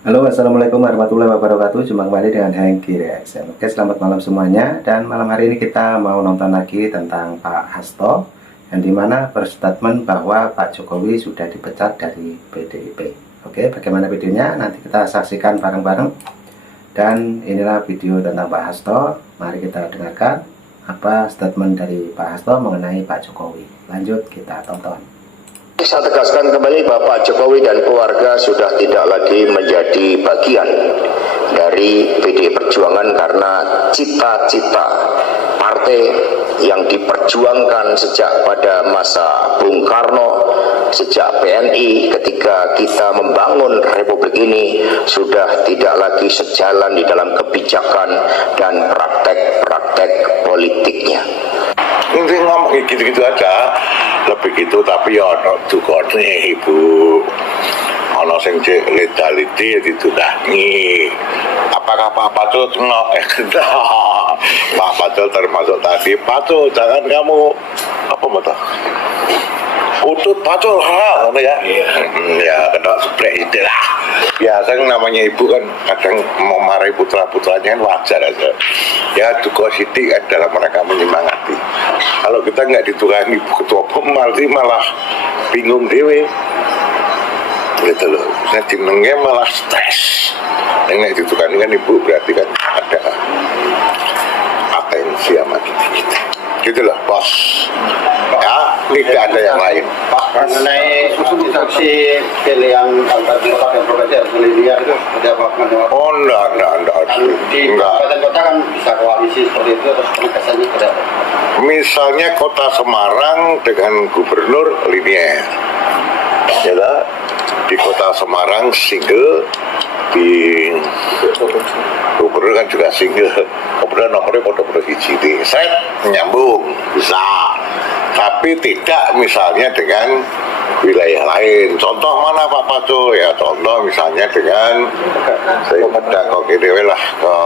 Halo, assalamualaikum warahmatullahi wabarakatuh. Jumpa kembali dengan Hengki Reaction. Oke, selamat malam semuanya. Dan malam hari ini kita mau nonton lagi tentang Pak Hasto, yang dimana berstatement bahwa Pak Jokowi sudah dipecat dari PDIP. Oke, bagaimana videonya? Nanti kita saksikan bareng-bareng. Dan inilah video tentang Pak Hasto. Mari kita dengarkan apa statement dari Pak Hasto mengenai Pak Jokowi. Lanjut kita tonton. Saya tegaskan kembali bahwa Pak Jokowi dan keluarga sudah tidak lagi menjadi bagian dari PDI Perjuangan karena cita-cita partai yang diperjuangkan sejak pada masa Bung Karno, sejak PNI ketika kita membangun Republik ini sudah tidak lagi sejalan di dalam kebijakan dan praktek-praktek politiknya. Ini ngomong gitu-gitu aja, lebih gitu, tapi ya ono dukane Ibu, ono sing cek legality didukani. Apakah Pak Pacul Pak Pacul termasuk tadi. Pacul, jangan kamu apa betul? Utut Pacul, ngono ya. Ya kena sebrek itu lah. Biasa namanya ibu kan kadang mau marahi putra-putranya kan wajar aja. Ya duka sidik adalah mereka menyemangati. Kalau kita nggak ditukani ibu ketua pemerintah malah bingung dewe. Gitu loh. Saya jenenge malah stres. Nek ditukani kan ibu berarti kan ada atensi sama kita. Gitu loh, bos. Ya, tidak ada yang lain. Pak, mengenai instruksi pilihan antar kota dan provinsi harus linear itu ada apa? Oh, enggak. Di kabupaten kota kan bisa koalisi seperti itu, terus penegasannya ada apa? Misalnya kota Semarang dengan gubernur linear. Ya lah, di kota Semarang single, di gubernur kan juga single. Kemudian nomornya pada hiji set menyambung bisa, tapi tidak misalnya dengan wilayah lain. Contoh mana Pak Pacul? Ya contoh misalnya dengan saya pada kok gitu lah ke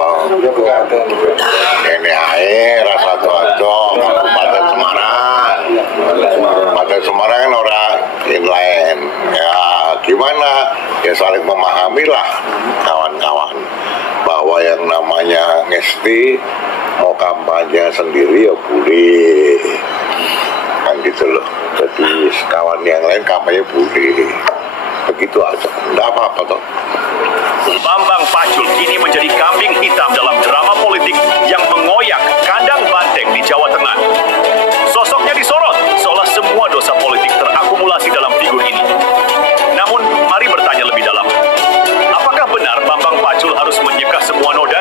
ini rasa cocok Kabupaten Semarang. Kabupaten Semarang kan orang inline. Ya gimana? Ya saling memahami lah kawan-kawan bahwa yang namanya ngesti mau kampanye sendiri ya boleh kan gitu loh. Jadi kawan yang lain kampanye boleh, begitu aja, enggak apa-apa toh. Bambang Pacul kini menjadi kambing hitam dalam drama politik yang mengoyak kandang banteng di Jawa Tengah. Sosoknya disorot seolah semua dosa politik terakumulasi dalam figur ini. Namun mari bertanya lebih dalam. Apakah benar Bambang Pacul harus menyekah semua noda?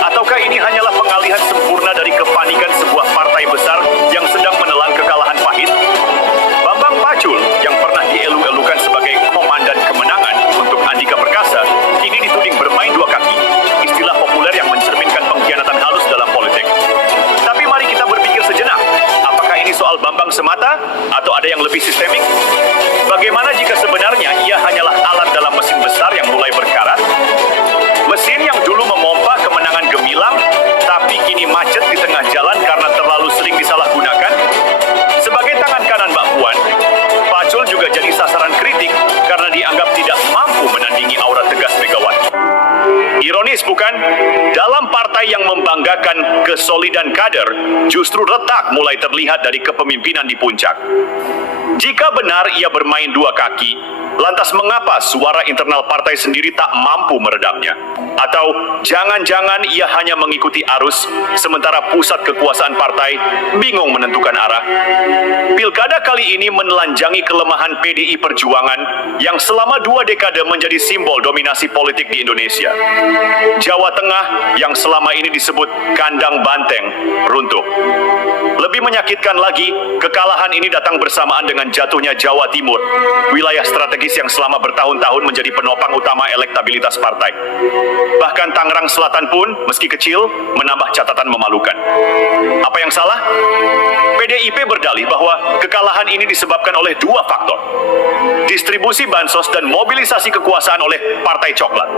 Ataukah ini hanyalah pengalihan sempurna dari kepanikan sebuah partai besar yang sedang menelan kekalahan pahit? Bambang Pacul yang pernah dielu-elukan sebagai komandan kemenangan untuk Andika Perkasa kini dituding bermain dua kaki, istilah populer yang mencerminkan pengkhianatan halus dalam politik. Tapi mari kita berpikir sejenak, apakah ini soal Bambang semata atau ada yang lebih sistemik? Bagaimana jika sebenarnya ia hanyalah alat dalam mesin besar yang mulai berkarat? Mesin yang dulu memompa kemenangan gemilang, tapi kini macet di tengah jalan karena terlalu sering disalahgunakan? Sebagai tangan kanan Mbak Puan, Pacul juga jadi sasaran kritik karena dianggap tidak mampu menandingi aura tegas Megawati. Ironis bukan? Dalam partai yang membanggakan kesolidan kader, justru retak mulai terlihat dari kepemimpinan di puncak. Jika benar ia bermain dua kaki, lantas mengapa suara internal partai sendiri tak mampu meredamnya? Atau jangan-jangan ia hanya mengikuti arus, sementara pusat kekuasaan partai bingung menentukan arah? Pilkada kali ini menelanjangi kelemahan PDI Perjuangan yang selama 2 dekade menjadi simbol dominasi politik di Indonesia. Jawa Tengah yang selama ini disebut kandang banteng runtuh. Lebih menyakitkan lagi, kekalahan ini datang bersamaan dengan jatuhnya Jawa Timur, wilayah strategis yang selama bertahun-tahun menjadi penopang utama elektabilitas partai. Bahkan Tangerang Selatan pun, meski kecil, menambah catatan memalukan. Apa yang salah? PDIP berdalih bahwa kekalahan ini disebabkan oleh dua faktor. Distribusi bansos dan mobilisasi kekuasaan oleh Partai Coklat.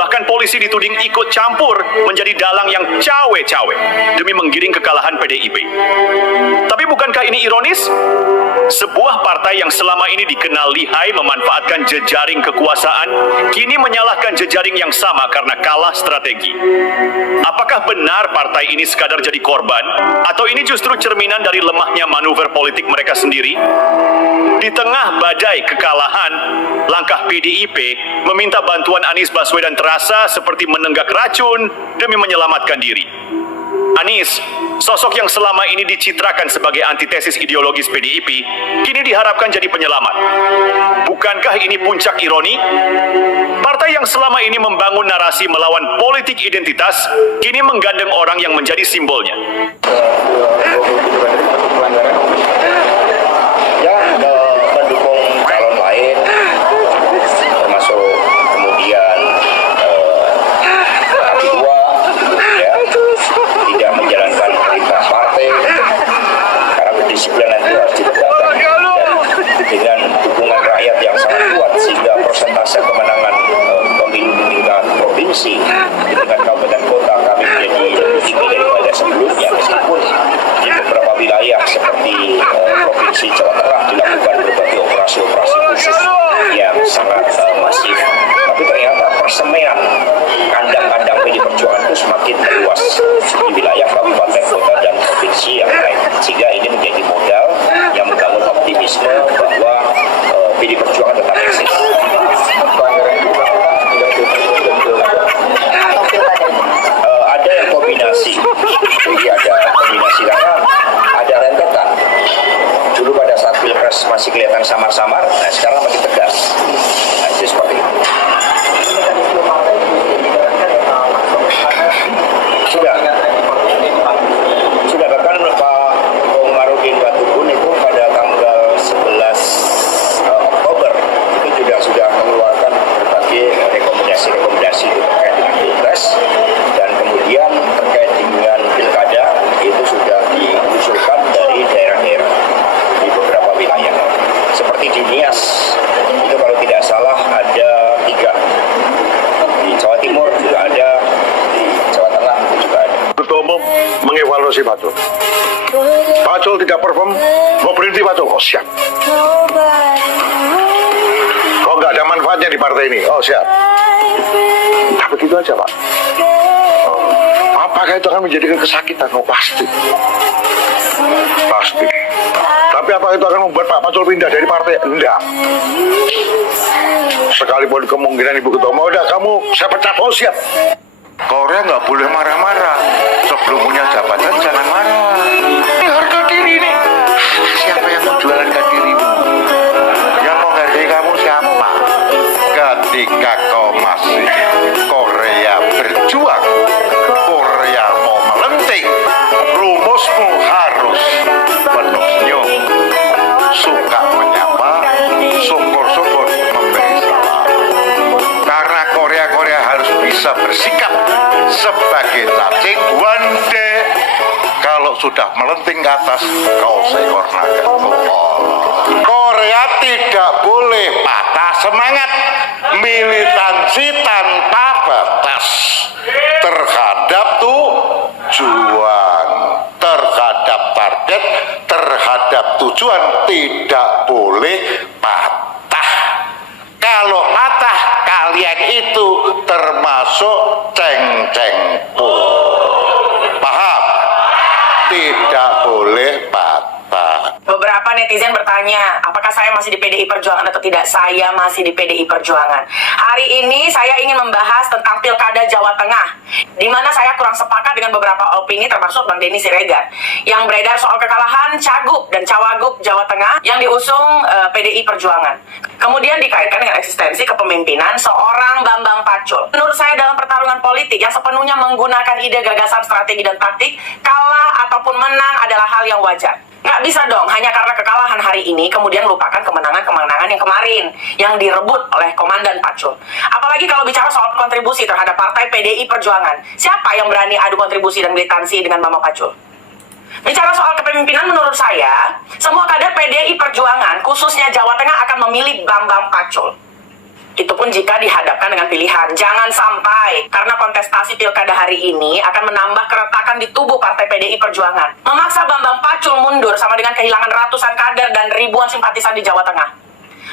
Bahkan polisi dituding ikut campur menjadi dalang yang cawe-cawe demi menggiring kekalahan PDIP. Tapi bukankah ini ironis? Sebuah partai yang selama ini dikenal lihai memanfaatkan jejaring kekuasaan, kini menyalahkan jejaring yang sama karena kalah strategi. Apakah benar partai ini sekadar jadi korban, atau ini justru cerminan dari lemahnya manuver politik mereka sendiri? Di tengah badai kekalahan, langkah PDIP meminta bantuan Anies Baswedan terasa seperti menenggak racun demi menyelamatkan diri. Anies, sosok yang selama ini dicitrakan sebagai antitesis ideologis PDIP, kini diharapkan jadi penyelamat. Bukankah ini puncak ironi? Partai yang selama ini membangun narasi melawan politik identitas, kini menggandeng orang yang menjadi simbolnya. Mendukung calon lain, termasuk kemudian kedua, ya, tidak menjalankan perintah partai karena kedisiplinan itu harus ditegakkan, dan dengan dukungan rakyat yang sangat kuat sehingga persentase kemenangan pemilu tingkat provinsi di tingkat kabupaten kota kami menjadi lebih tinggi daripada sebelumnya, meskipun di beberapa wilayah seperti provinsi Jawa Tengah dilakukan berbagai operasi-operasi khusus yang sangat masif, tapi ternyata persemaian kandang-kandang PD Perjuangan itu semakin meluas di wilayah kabupaten kota dan provinsi yang lain, sehingga ini menjadi modal yang membangun optimisme bahwa PD Perjuangan tetap eksis. Ada yang kombinasi, jadi ada kombinasi karena ada rentetan. Dulu pada saat Pilpres masih kelihatan samar-samar, nah sekarang makin tegas. Nah, itu seperti itu. Sudah bahkan Pak Komarudin Batubun itu pada tanggal 11 Oktober itu juga sudah mengeluarkan berbagai rekomendasi itu terkait dengan Pilpres, dan kemudian terkait dengan Pilkada itu sudah diusulkan dari daerah-daerah di beberapa wilayah. Seperti di Nias, itu kalau tidak salah ada 3. Di Jawa Timur juga ada, di Jawa Tengah juga ada. Ketua Umum mengevaluasi Pacul. Pacul tidak perform, mau berhenti Pacul. Oh siap. Kok nggak ada manfaatnya di partai ini? Oh siap. Nah, begitu aja Pak. Apakah itu akan menjadikan kesakitan? Oh pasti. Pasti. Tapi apakah itu akan membuat Pak Pacul pindah dari partai? Enggak. Sekalipun kemungkinan Ibu Ketua Umum, udah kamu saya pecat, oh siap. Korea nggak boleh marah-marah. Sebelum punya jabatan jangan marah. Ini harga diri nih. Siapa yang mau jualan harga dirimu? Yang mau hargai kamu siapa? Ketika kau masih Korea berjuang, Korea mau melenting, rumusmu harus penuh senyum, suka menyapa, syukur-syukur memberi salam. Karena Korea harus bisa bersikap sebagai cacing. One day kalau sudah melenting ke atas, kau seekor naga. Korea tidak boleh patah semangat, militansi tanpa batas terhadap tujuan, terhadap target, terhadap tujuan, tidak boleh patah. Kalau patah, kalian itu termasuk ceng-cengpo. Paham? Tidak boleh patah. Beberapa netizen bertanya, apakah saya masih di PDI Perjuangan atau tidak? Saya masih di PDI Perjuangan. Hari ini saya ingin membahas tentang Pilkada Jawa Tengah, di mana saya kurang sepakat dengan beberapa opini termasuk Bang Denny Siregar yang beredar soal kekalahan Cagup dan Cawagup Jawa Tengah yang diusung PDI Perjuangan. Kemudian dikaitkan dengan eksistensi kepemimpinan seorang Bambang Pacul. Menurut saya dalam pertarungan politik yang sepenuhnya menggunakan ide, gagasan, strategi, dan taktik, kalah ataupun menang adalah hal yang wajar. Nggak bisa dong, hanya karena kekalahan hari ini kemudian lupakan kemenangan-kemenangan yang kemarin yang direbut oleh Komandan Pacul. Apalagi kalau bicara soal kontribusi terhadap partai PDI Perjuangan. Siapa yang berani adu kontribusi dan militansi dengan Bambang Pacul? Bicara soal kepemimpinan, menurut saya, semua kader PDI Perjuangan, khususnya Jawa Tengah, akan memilih Bambang Pacul. Itu pun jika dihadapkan dengan pilihan. Jangan sampai karena kontestasi pilkada hari ini akan menambah keretakan di tubuh Partai PDI Perjuangan. Memaksa Bambang Pacul mundur sama dengan kehilangan ratusan kader dan ribuan simpatisan di Jawa Tengah.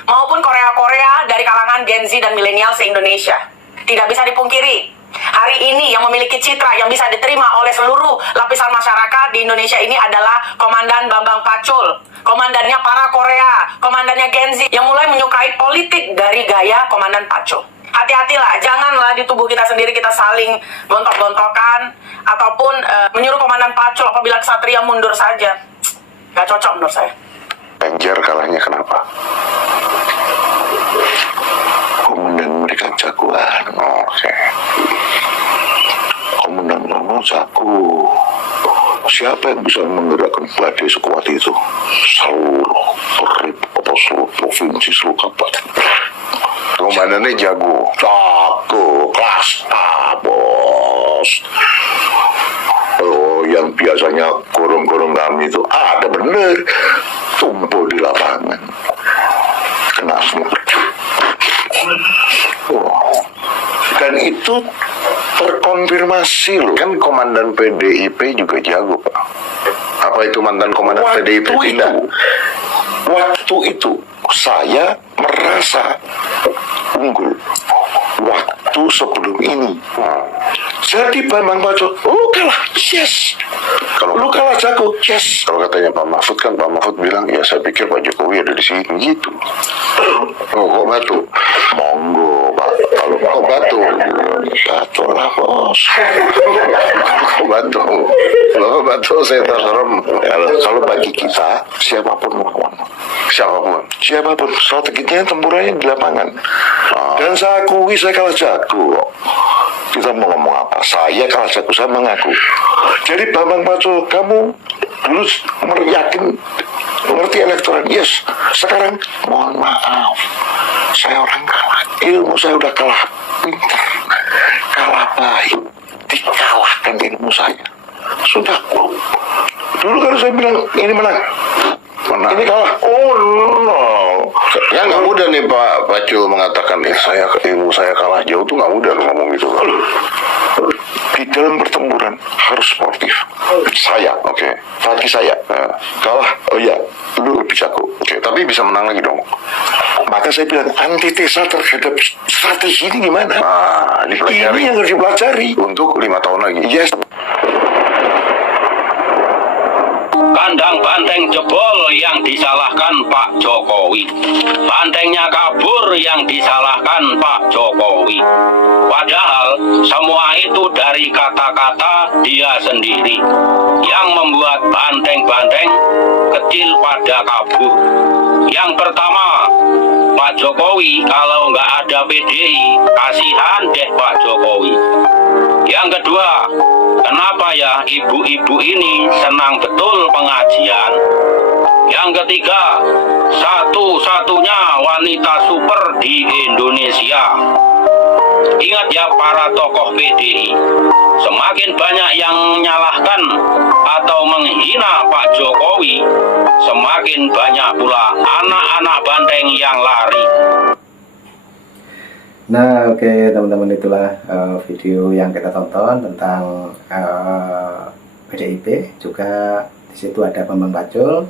Maupun Korea-Korea dari kalangan Gen Z dan milenial se-Indonesia. Tidak bisa dipungkiri, hari ini yang memiliki citra yang bisa diterima oleh seluruh lapisan masyarakat di Indonesia ini adalah Komandan Bambang Pacul. Komandannya para Korea, komandannya Gen Z yang mulai menyukai politik dari gaya Komandan Pacul. Hati-hatilah, janganlah di tubuh kita sendiri kita saling gontok-gontokan ataupun menyuruh Komandan Pacul apabila Ksatria mundur saja. Gak cocok menurut saya. Ganjar kalahnya kenapa? Komandan mereka jagoan. Oke. Komandan Nono jago. Siapa yang bisa menggerakkan badai sekuat itu? Seluruh provinsi, seluruh kabupaten. Komandannya jago, kelas A, bos. Oh, yang biasanya gorong-gorong kami itu ada bener, tumpul di lapangan, kena semua. Wow. Dan itu terkonfirmasi loh. Kan komandan PDIP juga jago, Pak. Apa itu mantan komandan PDIP? Tidak. Waktu itu saya merasa unggul. Waktu sebelum ini. Jadi Bambang Pacul, lu kalah, yes. Kalau lu kalah jago, yes. Kalau katanya Pak Mahfud kan, Pak Mahfud bilang, ya saya pikir Pak Jokowi ada di sini, gitu. Oh, kok batu? Monggo, Pak. Kalau kok batu? Batu lah, bos. Kok batu? Kalau batu saya terserem. Kalau bagi kita, siapapun lawan. Siapapun. Strateginya tempurannya di lapangan. Dan saya akui saya kalah jago. Kita mau ngomong apa? Saya kalah jago, saya mengaku. Jadi Bambang Pacul, kamu dulu yakin ngerti elektoral, yes. Sekarang mohon maaf, saya orang kalah. Ilmu saya udah kalah pintar, kalah baik, dikalahkan ilmu saya. Sudah. Dulu kan saya bilang ini menang. Ini kalah. Oh no. Ya nggak mudah nih Pak Pacul mengatakan ilmu saya kalah jauh tuh nggak mudah ngomong gitu. Di dalam pertempuran harus sportif. Saya, oke. Bagi saya kalah. Oh iya, lu lebih jago. Oke, tapi bisa menang lagi dong. Maka saya bilang antitesa terhadap strategi ini gimana? Ini yang harus dipelajari untuk 5 tahun lagi. Yes. Kandang banteng jebol yang disalahkan Pak Jokowi. Bantengnya kabur yang disalahkan Pak Jokowi. Padahal semua itu dari kata-kata dia sendiri yang membuat banteng-banteng kecil pada kabur. Yang pertama, Pak Jokowi kalau nggak ada PDI, kasihan deh Pak Jokowi. Yang kedua, kenapa ya ibu-ibu ini senang betul pengajian? Yang ketiga, satu-satunya wanita super di Indonesia. Ingat ya para tokoh PDI, semakin banyak yang menyalahkan atau menghina Pak Jokowi, semakin banyak pula anak-anak banteng yang lari. Nah, oke teman-teman, itulah video yang kita tonton tentang PDIP. Juga di situ ada Bambang Pacul,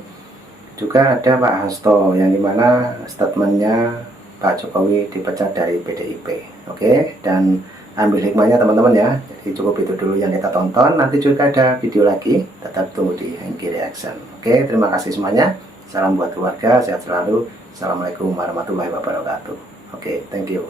juga ada Pak Hasto, yang dimana statementnya Pak Jokowi dipecat dari PDIP. Oke, dan ambil hikmahnya teman-teman ya. Jadi cukup itu dulu yang kita tonton. Nanti juga ada video lagi, tetap tunggu di Hengki Reaction. Oke, terima kasih semuanya. Salam buat keluarga, sehat selalu. Assalamualaikum warahmatullahi wabarakatuh. Oke, thank you.